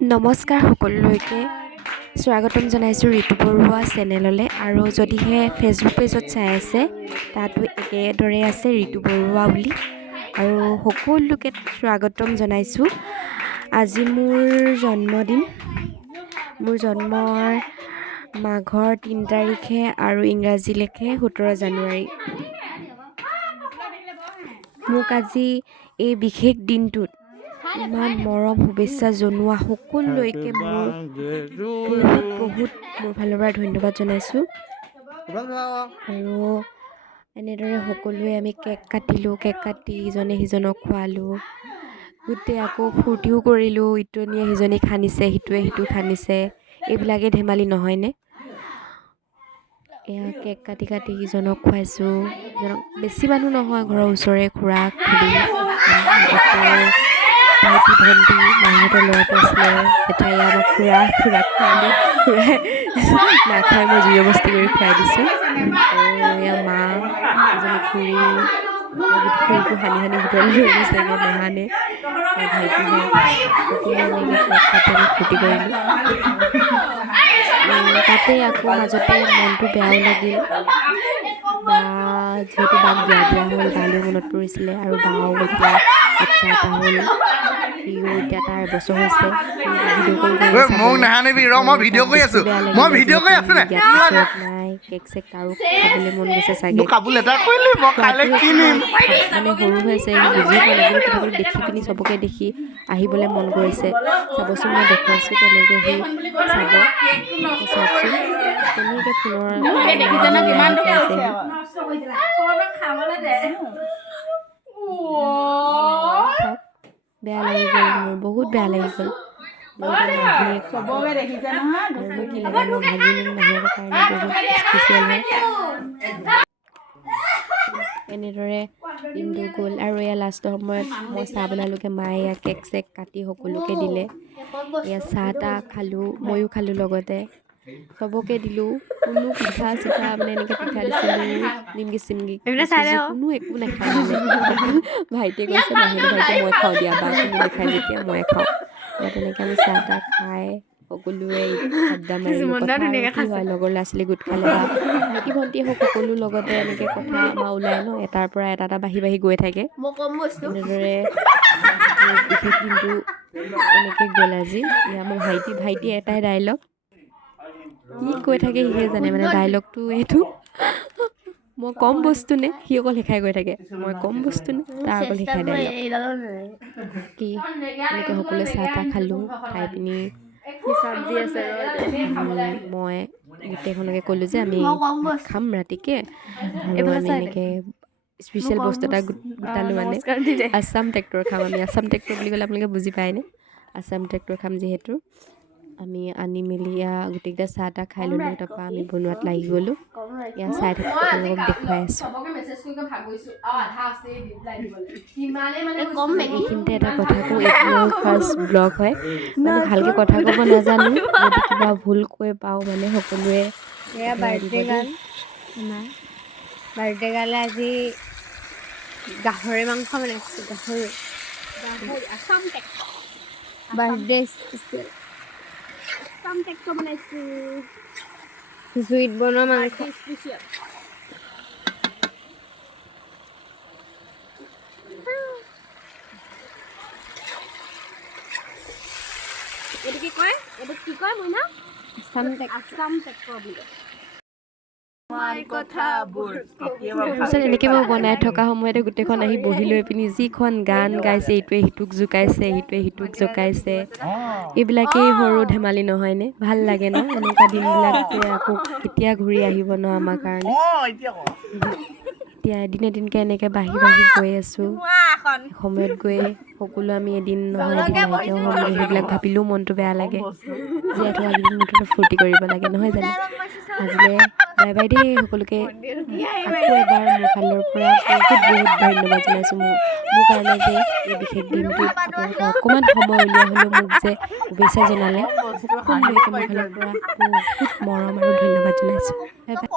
নমস্কাৰ সকলোলৈকে স্বাগতম জনাইছোঁ ঋতু বৰুৱা চেনেললৈ। আৰু যদিহে ফেচবুক পেজত চাই আছে তাতো একেদৰে আছে ঋতু বৰুৱা বুলি, আৰু সকলোকে স্বাগতম জনাইছোঁ। আজি মোৰ জন্মদিন। মোৰ জন্মৰ মাঘৰ 3 তাৰিখে আৰু ইংৰাজী লেখে 17 জানুৱাৰী। মোক আজি এই বিশেষ দিনটোত ইমান মৰম শুভেচ্ছা জনোৱা সকলোলৈকে মোৰ বহুত মোৰ ফালৰ পৰা ধন্যবাদ জনাইছোঁ। আৰু এনেদৰে সকলোৱে আমি কেক কাটিলোঁ, কেক কাটি ইজনে সিজনক খোৱালোঁ, গোটেই আকৌ ফূৰ্তিও কৰিলোঁ। ইজনীয়ে সিজনীক সানিছে, সিটোৱে সিটোক সানিছে, এইবিলাকেই ধেমালি নহয়নে? এয়া কেক কাটি কাটি ইজনক খুৱাইছোঁ, বেছি মানুহ নহয়, ঘৰৰ ওচৰৰে খুৰা খুৰী, ভাইটি ভণ্টি, মাহীহঁতৰ ল'ৰাটো আছিলে, জেঠাই আমাক খুৰাক খোৱালোঁ। খুৰাই নাখাই মই জুই বস্তি কৰি খুৱাই দিছোঁ। আৰু এয়া মা এজনী খুৰীকো সানি সানি ভিতৰলৈ লৈ গৈছেগৈ, নেহানে ভাইটিহঁত সকলোৱে এনেকৈ কেক কাটি আমি ফূৰ্তি কৰিলোঁ। তাতে আকৌ মাজতে মনটো বেয়াও লাগিল, যিহেতু বাক বিয়া দিয়া হ'ল, বালৈও মনত পৰিছিলে। আৰু বাও এতিয়া বাচ্ছা এটা হ'ল, সিও এতিয়া তাৰ এবছৰ হৈছে। নাই কেক চেক তাৰো খাবলৈ মন গৈছে চাগে, মানে সৰু হৈছে, সি বুজি পোৱা নাই, কিন্তু তথাপিও দেখি পিনি চবকে দেখি আহিবলৈ মন কৰিছে। চাবচোন মই দেখুৱাইছোঁ কেনেকৈ সি চাব, চাওকচোন কেনেকৈ ফোনৰ বেয়া লাগি গ'ল, মোৰ বহুত বেয়া লাগি গ'ল। এনেদৰে দিনটো গ'ল। আৰু এয়া লাষ্টৰ সময়ত মই চাহ বনালোঁগৈ, মায়ে এয়া কেক চেক কাটি সকলোকে দিলে। এয়া চাহ তাহ খালোঁ, ময়ো খালোঁ লগতে, চবকে দিলোঁ। কোনো পিঠা চিঠা মানে এনেকৈ পিঠা দিছিলোঁ, নিমকি চিমকি কোনো একো নাখায় মানে। ভাইটিয়ে কৈছে, ভাইটিয়ে মই খাওঁ দিয়া, বা কোনো নাখায় যেতিয়া মই খাওঁ। তেনেকৈ আমি চাহ তাহ খাই সকলোৱে আড্ডা মাৰিলোঁ। কথা কি হয়, লগৰ ল'ৰা ছোৱালী গোট খালে বা ভাইটি ভণ্টিয়ে হওক, সকলো লগতে এনেকৈ কথা আমাৰ ওলাই ন, এটাৰ পৰা এটা বাঢ়ি বাঢ়ি গৈ থাকে। এনেদৰে বিশেষ দিনটো এনেকৈ গ'ল আজি। এয়া আমাৰ ভাইটিয়ে এটাই ডাইলগ, কি কৈ থাকে সিহে জানে, মানে ডাইলগটো এইটো, মই কম বস্তু নে, সি অকল শিকাই গৈ থাকে, মই কম বস্তু নে, তাৰ অকল শিকাই ডাইলগ। কি এনেকৈ সকলোৱে চাহ তাহ খালোঁ, খাই পিনি মই গোটেইখনকে ক'লোঁ যে আমি খাম ৰাতিকৈ, আৰু আমি এনেকৈ স্পেচিয়েল বস্তু এটা গোটালোঁ, মানে আছাম ট্ৰেক্টৰ খাম আমি। আছাম ট্ৰেক্টৰ বুলি ক'লে আপোনালোকে বুজি পায়নে? আছাম ট্ৰেক্টৰ খাম যিহেতু আমি আনি মেলি গোটেইকেইটা চাহ তাহ খাই ল'লোঁ। তাৰপৰা আমি বনোৱাত লাগি গ'লোঁ। ইয়াত চাই থাকি আপোনালোকক দেখুৱাই আছোঁ। এইখিনিতে এটা কথা কওঁ, এইটো মোৰ ফাৰ্ষ্ট ব্লগ হয়, মানে ভালকৈ কথা ক'ব নাজানো, যদি কিবা ভুল কৈ পাওঁ মানে সকলোৱে। বাৰ্থডে গালে আজি গাহৰি মাংস বনাইছোঁ, বাৰ্থডে স্পেচিয়েল জুইত বনোৱা মাংস। তাৰপিছত এনেকৈ মই বনাই থকা সময়তে গোটেইখন আহি বহি লৈ পিনি যিখন গান গাইছে, ইটোৱে সিটোক জোকাইছে, সিটোৱে সিটোক জোকাইছে, এইবিলাকেই সৰু ধেমালি নহয়নে? ভাল লাগে ন এনেকুৱা দিনবিলাক, যে আকৌ কেতিয়া ঘূৰি আহিব ন আমাৰ কাৰণে। এতিয়া এদিন এদিনকৈ এনেকৈ বাঢ়ি বাঢ়ি গৈ আছোঁ, সময়ত গৈ সকলো আমি এদিন নহয় এদিন নাইকিয়াও হ'মগৈ। সেইবিলাক ভাবিলেও মনটো বেয়া লাগে, জীয়াই থকা কেইদিন মুঠতে ফূৰ্তি কৰিব লাগে, নহয় জানো? আজিলৈ বাই বাই দেই সকলোকে। আকৌ এবাৰ মোৰ ফালৰ পৰা বহুত ধন্যবাদ জনাইছোঁ মোৰ কাৰণে, যে এই বিশেষ দিনটোত আপোনালোকে অকণমান সময় উলিয়াই হ'লেও মোক যে শুভেচ্ছা জনালে। সকলোলৈকে মোৰ ফালৰ পৰা বহুত মৰম আৰু ধন্যবাদ জনাইছোঁ। Bye bye.